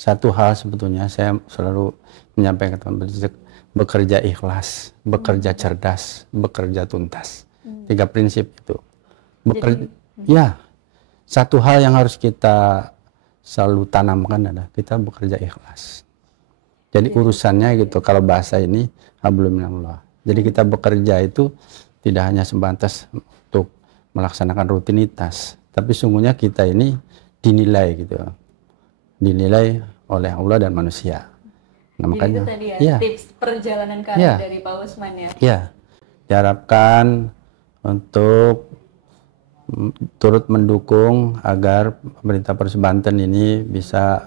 satu hal sebetulnya saya selalu menyampaikan ke teman-teman, bekerja ikhlas, bekerja cerdas, bekerja tuntas. 3 prinsip itu. Ya, satu hal yang harus kita selalu tanamkan adalah kita bekerja ikhlas. Jadi urusannya gitu, kalau bahasa ini hablum minallah. Jadi kita bekerja itu tidak hanya sebatas untuk melaksanakan rutinitas, tapi sungguhnya kita ini dinilai gitu, dinilai oleh Allah dan manusia. Nah, jadi makanya itu tadi ya, tips perjalanan karir dari Pak Usman ya. Ya, diharapkan untuk turut mendukung agar pemerintah Provinsi Banten ini bisa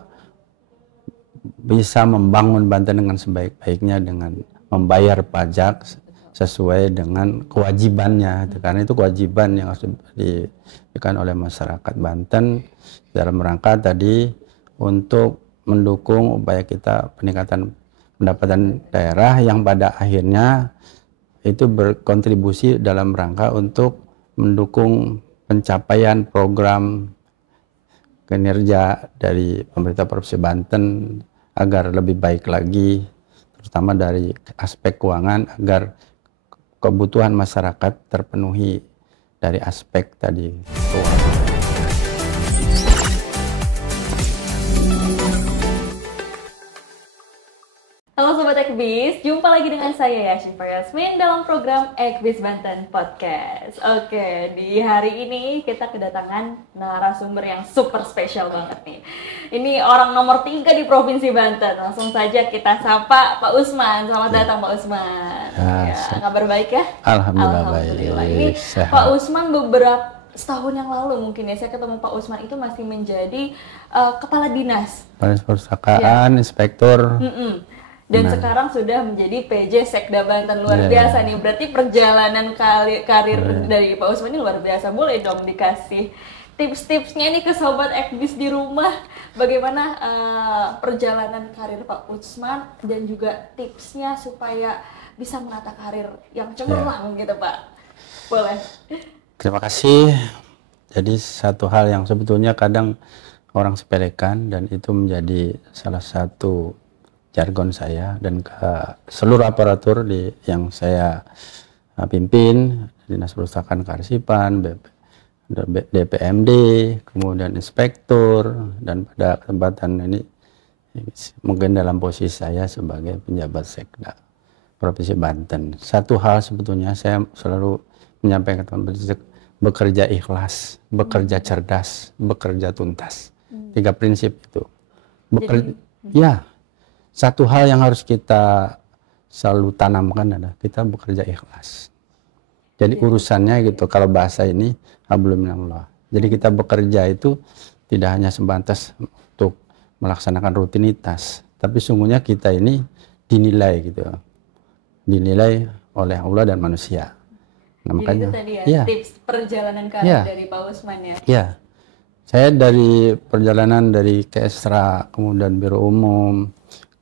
membangun Banten dengan sebaik-baiknya dengan membayar pajak sesuai dengan kewajibannya, karena itu kewajiban yang harus diberikan oleh masyarakat Banten dalam rangka tadi untuk mendukung upaya kita peningkatan pendapatan daerah yang pada akhirnya itu berkontribusi dalam rangka untuk mendukung pencapaian program kinerja dari pemerintah Provinsi Banten agar lebih baik lagi, terutama dari aspek keuangan agar kebutuhan masyarakat terpenuhi dari aspek tadi keuangan. Halo Sobat Ekbis, jumpa lagi dengan saya Syifa Yasmin dalam program Ekbis Banten Podcast. Oke, di hari ini kita kedatangan narasumber yang super spesial banget nih. Ini orang nomor 3 di Provinsi Banten. Langsung saja kita sapa Pak Usman. Selamat datang Pak Usman. Kabar baik ya? Alhamdulillah. Ini Pak Usman beberapa setahun yang lalu mungkin ya, saya ketemu Pak Usman itu masih menjadi kepala dinas perpustakaan, inspektur. Dan sekarang sudah menjadi PJ Sekda Banten. Luar biasa nih, berarti perjalanan karir dari Pak Usman ini luar biasa. Boleh dong dikasih tips-tipsnya nih ke Sobat Ekbis di rumah, bagaimana perjalanan karir Pak Usman dan juga tipsnya supaya bisa menata karir yang cemerlang gitu Pak. Boleh. Terima kasih. Jadi satu hal yang sebetulnya kadang orang sepelekan dan itu menjadi salah satu jargon saya dan ke seluruh aparatur yang saya pimpin, Dinas Perpustakaan Kearsipan, DPMD, kemudian inspektur, dan pada kesempatan ini mungkin dalam posisi saya sebagai penjabat Sekda Provinsi Banten. Satu hal sebetulnya saya selalu menyampaikan ke teman-teman, bekerja ikhlas, bekerja cerdas, bekerja tuntas. 3 prinsip itu. Satu hal yang harus kita selalu tanamkan adalah kita bekerja ikhlas. Jadi urusannya gitu, kalau bahasa ini hablum minallah. Jadi kita bekerja itu tidak hanya sebatas untuk melaksanakan rutinitas, tapi sungguhnya kita ini dinilai gitu, dinilai oleh Allah dan manusia. Nah, makanya itu tadi ya, tips perjalanan karir dari Pak Usman ya. Ya, saya dari perjalanan dari Kesra, kemudian Biro Umum,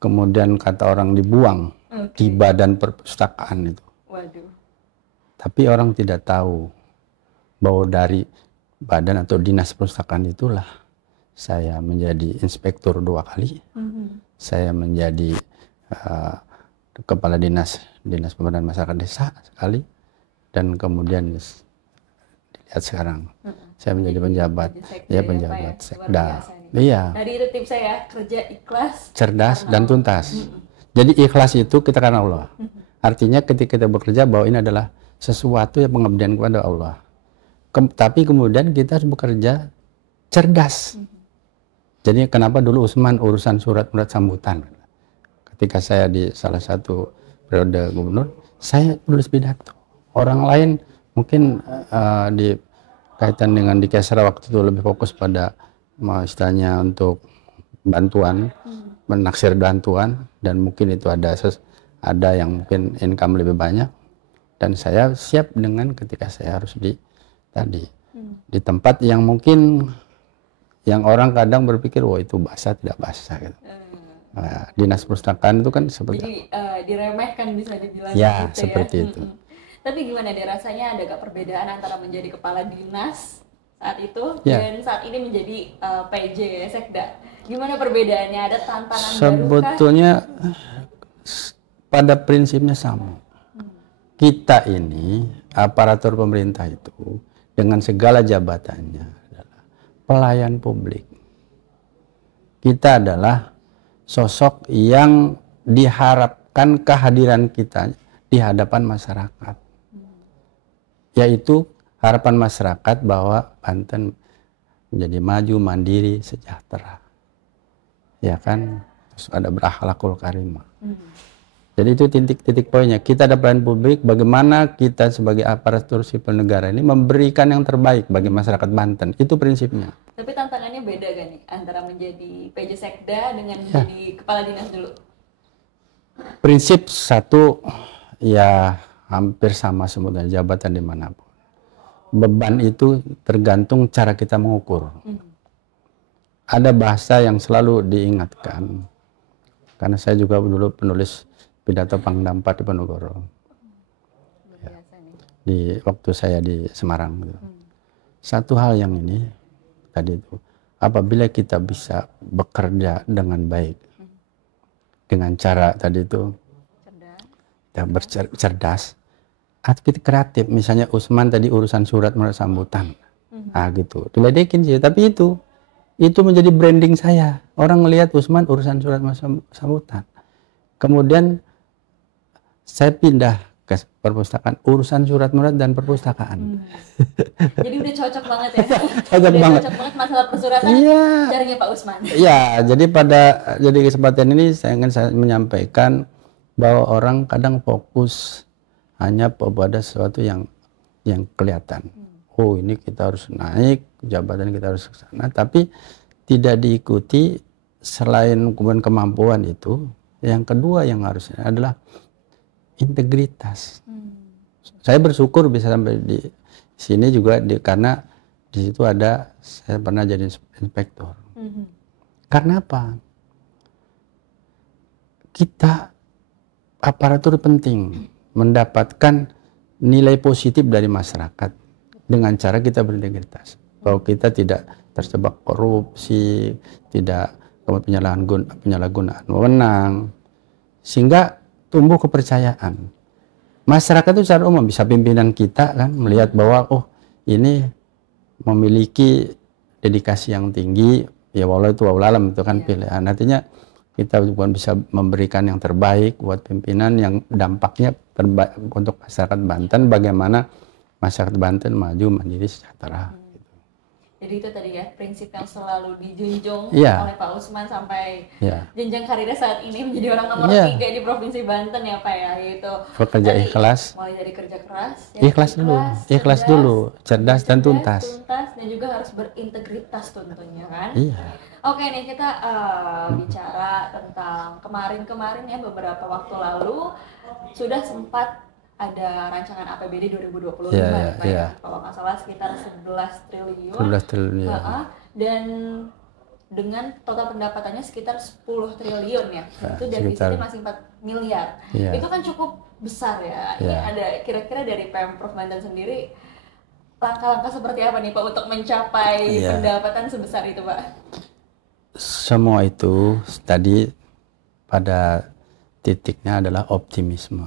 kemudian kata orang dibuang di badan perpustakaan itu. Waduh. Tapi orang tidak tahu bahwa dari badan atau dinas perpustakaan itulah saya menjadi inspektur 2 kali. Saya menjadi kepala dinas pemberdayaan masyarakat desa sekali, dan kemudian dilihat sekarang saya menjadi penjabat Sekda. Iya. Tadi itu tips saya, kerja ikhlas, cerdas dan tuntas. Jadi ikhlas itu kita karena Allah. Artinya ketika kita bekerja bahwa ini adalah sesuatu yang pengabdian kepada Allah. Tapi kemudian kita harus bekerja cerdas. Jadi kenapa dulu Usman urusan surat sambutan. Ketika saya di salah satu periode gubernur, saya tulis pidato. Orang lain mungkin di kaitan dengan di Kesra waktu itu lebih fokus pada istilahnya untuk bantuan, menaksir bantuan, dan mungkin itu ada yang mungkin income lebih banyak, dan saya siap dengan ketika saya harus di tempat yang mungkin yang orang kadang berpikir wah itu basah tidak basah gitu. Nah, dinas perpustakaan itu kan seperti diremehkan bisa dibilang ya gitu seperti ya. itu. Tapi gimana deh rasanya, ada gak perbedaan antara menjadi kepala dinas saat itu Ya. dan saat ini menjadi PJ Sekda? Gimana perbedaannya? Ada tantangan sebetulnya pada prinsipnya sama. Kita ini aparatur pemerintah itu dengan segala jabatannya adalah pelayan publik. Kita adalah sosok yang diharapkan kehadiran kita di hadapan masyarakat, yaitu harapan masyarakat bahwa Banten menjadi maju, mandiri, sejahtera, ya kan, terus ada berakhlakul karimah. Jadi itu titik-titik poinnya. Kita ada pelayan publik, bagaimana kita sebagai aparatur sipil negara ini memberikan yang terbaik bagi masyarakat Banten. Itu prinsipnya. Tapi tantangannya beda kan nih antara menjadi PJ Sekda dengan menjadi kepala dinas dulu? Prinsip satu ya hampir sama sebetulnya, jabatan dimanapun. Beban itu tergantung cara kita mengukur. Ada bahasa yang selalu diingatkan, karena saya juga dulu penulis pidato Pangdam 4 di Ponorogo, di waktu saya di Semarang gitu. Satu hal yang ini tadi itu, apabila kita bisa bekerja dengan baik dengan cara tadi itu kita bercerdas, kita kreatif, misalnya Usman tadi urusan surat melalui sambutan, gitu, diledekin sih, tapi itu menjadi branding saya. Orang ngelihat Usman urusan surat sambutan. Kemudian saya pindah ke perpustakaan, urusan surat menyurat dan perpustakaan. Jadi udah cocok banget ya. Cocok banget masalah persuratan. Caranya Pak Usman. Iya, jadi kesempatan ini saya ingin menyampaikan bahwa orang kadang fokus hanya pada sesuatu yang kelihatan. Oh, ini kita harus naik, jabatan kita harus ke sana, tapi tidak diikuti selain kemampuan itu. Yang kedua yang harusnya adalah integritas. Saya bersyukur bisa sampai di sini juga karena di situ saya pernah jadi inspektor. Karena apa? Kita aparatur penting mendapatkan nilai positif dari masyarakat dengan cara kita berintegritas. Bahwa kita tidak terjebak korupsi, tidak penyalahgunaan wewenang, sehingga tumbuh kepercayaan. Masyarakat itu secara umum bisa pimpinan kita kan melihat bahwa oh ini memiliki dedikasi yang tinggi, ya walau itu wallahualam itu kan pilihan. Artinya kita bukan bisa memberikan yang terbaik buat pimpinan yang dampaknya terbaik untuk masyarakat Banten, bagaimana masyarakat Banten maju, mandiri, sejahtera. Jadi itu tadi ya, prinsip yang selalu dijunjung oleh Pak Usman sampai jenjang karirnya saat ini menjadi orang nomor 3 di Provinsi Banten ya Pak ya, yaitu bekerja ikhlas. Mulai dari kerja keras, ikhlas dulu, cerdas dan tuntas, dan juga harus berintegritas tentunya kan. Oke nih, kita bicara tentang kemarin ya, beberapa waktu lalu sudah sempat ada rancangan APBD 2025 Pak ya. Kalau nggak salah sekitar 11 triliun. Dan dengan total pendapatannya sekitar 10 triliun ya. Itu defisitnya masih 4 miliar. Itu kan cukup besar ya. Ini ada kira-kira dari Pemprov Banten sendiri langkah-langkah seperti apa nih Pak untuk mencapai pendapatan sebesar itu Pak? Semua itu tadi pada titiknya adalah optimisme.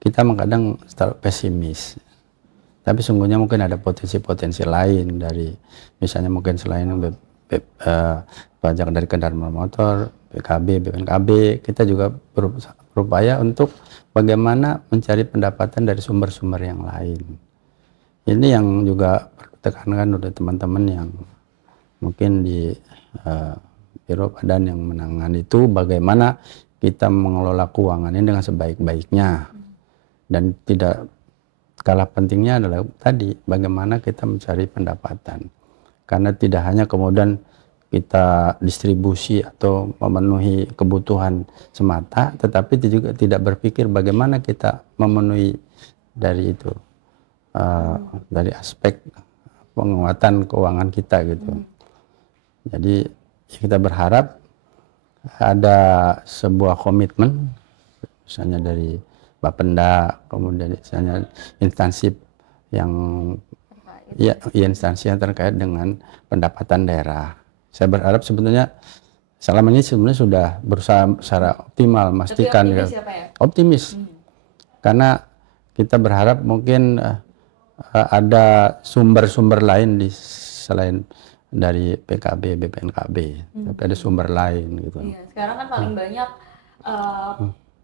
Kita kadang pesimis, tapi sungguhnya mungkin ada potensi-potensi lain dari misalnya mungkin selain pajak dari kendaraan motor, PKB, BPNKB, kita juga berupaya untuk bagaimana mencari pendapatan dari sumber-sumber yang lain. Ini yang juga ditekankan oleh teman-teman yang mungkin di Biro Badan yang menangani itu, bagaimana kita mengelola keuangan ini dengan sebaik-baiknya. Dan tidak kalah pentingnya adalah tadi bagaimana kita mencari pendapatan, karena tidak hanya kemudian kita distribusi atau memenuhi kebutuhan semata, tetapi juga tidak berpikir bagaimana kita memenuhi dari itu, dari aspek penguatan keuangan kita gitu. Jadi kita berharap ada sebuah komitmen misalnya dari Bapenda, kemudian misalnya instansi yang instansi yang terkait dengan pendapatan daerah. Saya berharap sebetulnya selama ini sebenarnya sudah berusaha secara optimal memastikan optimis ya, Pak, ya? Optimis. Karena kita berharap mungkin ada sumber-sumber lain selain dari PKB, BPNKB, tapi ada sumber lain gitu. Iya, sekarang kan paling banyak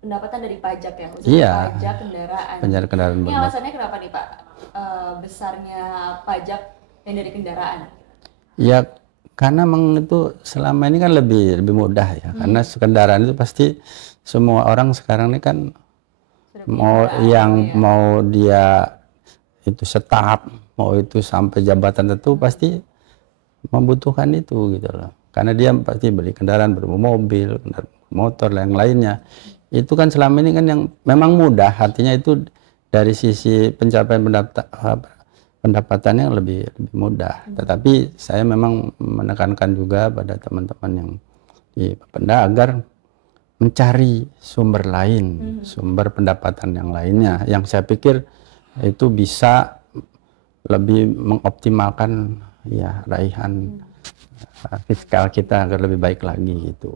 pendapatan dari pajak ya, khususnya pajak kendaraan. Kendaraan. Ini alasannya kenapa nih, Pak, besarnya pajak yang dari kendaraan? Ya, karena memang itu selama ini kan lebih mudah ya, karena kendaraan itu pasti semua orang sekarang ini kan mau dia itu staf, mau itu sampai jabatan tertentu pasti membutuhkan itu gitu loh. Karena dia pasti beli kendaraan, bermobil, motor, yang lainnya. Itu kan selama ini kan yang memang mudah, artinya itu dari sisi pencapaian pendapatannya lebih mudah. Tetapi saya memang menekankan juga pada teman-teman yang di Bapenda agar mencari sumber lain, sumber pendapatan yang lainnya, yang saya pikir itu bisa lebih mengoptimalkan ya raihan fiskal kita agar lebih baik lagi gitu.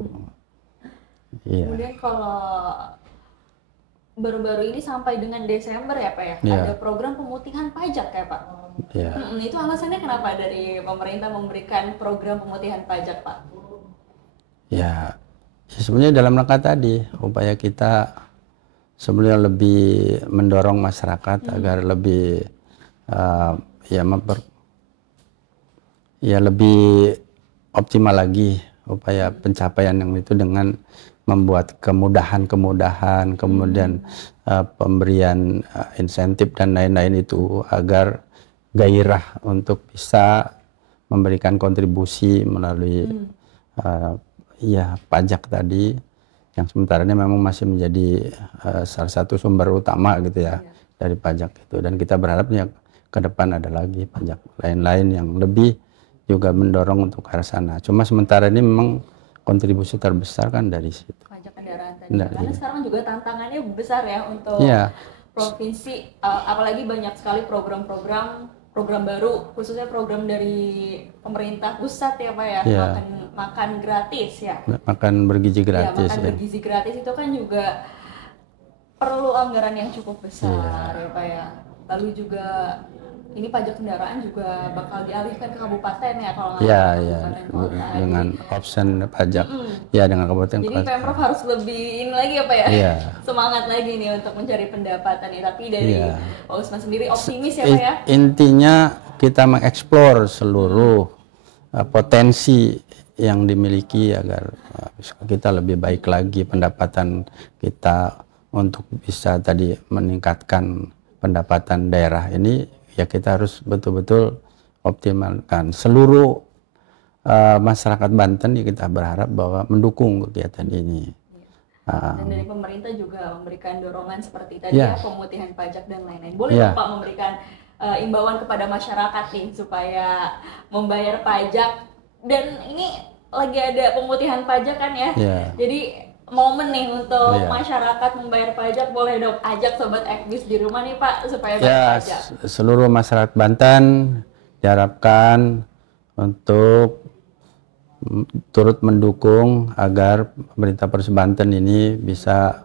Kemudian kalau baru-baru ini sampai dengan Desember ya, Pak, ya, ada program pemutihan pajak ya, Pak? Itu alasannya kenapa dari pemerintah memberikan program pemutihan pajak, Pak? Ya sebenarnya dalam rangka tadi upaya kita sebenarnya lebih mendorong masyarakat agar lebih lebih optimal lagi upaya pencapaian yang itu dengan membuat kemudahan, kemudian pemberian insentif dan lain-lain itu agar gairah untuk bisa memberikan kontribusi melalui pajak tadi yang sementara ini memang masih menjadi salah satu sumber utama gitu ya dari pajak itu, dan kita berharapnya ke depan ada lagi pajak lain-lain yang lebih juga mendorong untuk ke arah sana. Cuma sementara ini memang kontribusi terbesar kan dari situ. Pajak kendaraan tadi. Karena sekarang juga tantangannya besar ya untuk provinsi, apalagi banyak sekali program baru, khususnya program dari pemerintah pusat ya, Pak, ya. Makan gratis ya. Makan bergizi gratis. Makan bergizi gratis itu kan juga perlu anggaran yang cukup besar ya, Pak, ya. Lalu juga ini pajak kendaraan juga bakal dialihkan ke kabupaten ya kalau nggak kabupaten kota. Dengan option pajak dengan kabupaten kota. Jadi Pemprov harus lebih ini lagi ya, Pak, ya, semangat lagi nih untuk mencari pendapatan nih. Tapi dari Pak Usman sendiri optimis ya, Pak, ya. Intinya kita mengeksplor seluruh potensi yang dimiliki agar kita lebih baik lagi pendapatan kita untuk bisa tadi meningkatkan pendapatan daerah ini. Ya kita harus betul-betul optimalkan seluruh masyarakat Banten. Kita berharap bahwa mendukung kegiatan ini. Dan dari pemerintah juga memberikan dorongan seperti tadi pemutihan pajak dan lain-lain. Boleh Pak memberikan imbauan kepada masyarakat nih supaya membayar pajak, dan ini lagi ada pemutihan pajak kan ya. Jadi momen nih untuk masyarakat membayar pajak, boleh dong ajak sobat Ekbis di rumah nih, Pak, supaya bayar pajak. Seluruh masyarakat Banten diharapkan untuk turut mendukung agar pemerintah Provinsi Banten ini bisa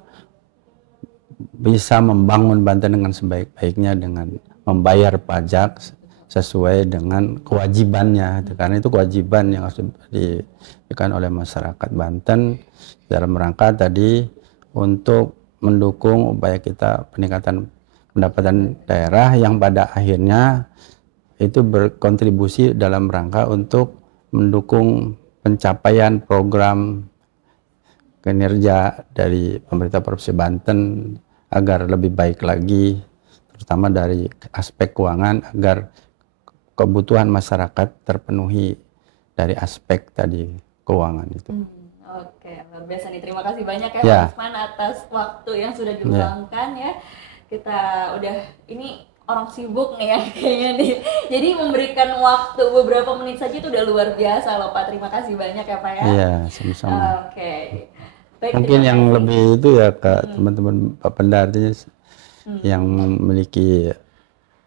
membangun Banten dengan sebaik-baiknya dengan membayar pajak sesuai dengan kewajibannya, karena itu kewajiban yang harus diberikan oleh masyarakat Banten dalam rangka tadi untuk mendukung upaya kita peningkatan pendapatan daerah yang pada akhirnya itu berkontribusi dalam rangka untuk mendukung pencapaian program kinerja dari pemerintah Provinsi Banten agar lebih baik lagi, terutama dari aspek keuangan agar kebutuhan masyarakat terpenuhi dari aspek tadi keuangan itu. Oke, luar biasa nih. Terima kasih banyak ya, Pak Usman, atas waktu yang sudah diluangkan ya. Kita udah, ini orang sibuk nih ya kayaknya nih. Jadi memberikan waktu beberapa menit saja itu udah luar biasa loh, Pak. Terima kasih banyak ya, Pak, ya. Iya, sama-sama. Oke. Baik, mungkin yang lebih itu ya ke teman-teman Bapenda, artinya yang memiliki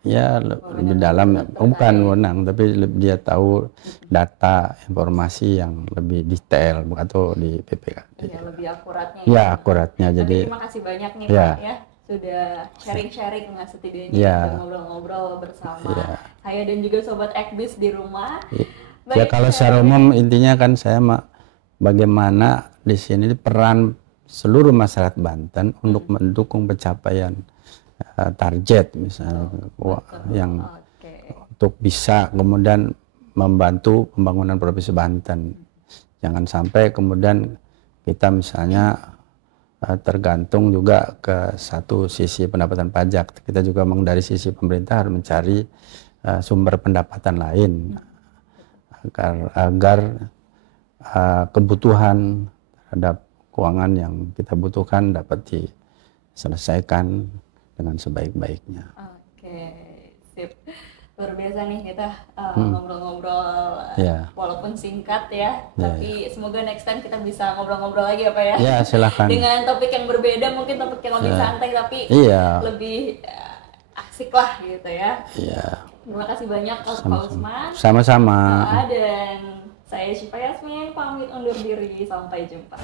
ya lebih dalam, bukan wewenang, tapi dia tahu data informasi yang lebih detail atau di PPK. Ya, lebih akuratnya. Ya, akuratnya. Tapi Jadi terima kasih banyak nih ya. Pak ya, sudah sharing-sharing nggak setidaknya Ya. ngobrol-ngobrol bersama Ya. saya dan juga sobat Ekbis di rumah. Ya, kalau secara umum intinya kan saya bagaimana di sini peran seluruh masyarakat Banten untuk mendukung pencapaian target misalnya yang untuk bisa kemudian membantu pembangunan Provinsi Banten. Jangan sampai kemudian kita misalnya tergantung juga ke satu sisi pendapatan pajak. Kita juga memang dari sisi pemerintah harus mencari sumber pendapatan lain agar kebutuhan terhadap keuangan yang kita butuhkan dapat diselesaikan dengan sebaik-baiknya. Oke, sip. Luar biasa nih kita ngobrol-ngobrol, walaupun singkat ya, tapi semoga next time kita bisa ngobrol-ngobrol lagi ya Pak ya. Ya, silakan. Dengan topik yang berbeda, mungkin topik yang lebih santai tapi lebih asik lah gitu ya. Iya. Terima kasih banyak Pak Usman. Sama-sama. Dan saya Syifa Yasmin pamit undur diri, sampai jumpa.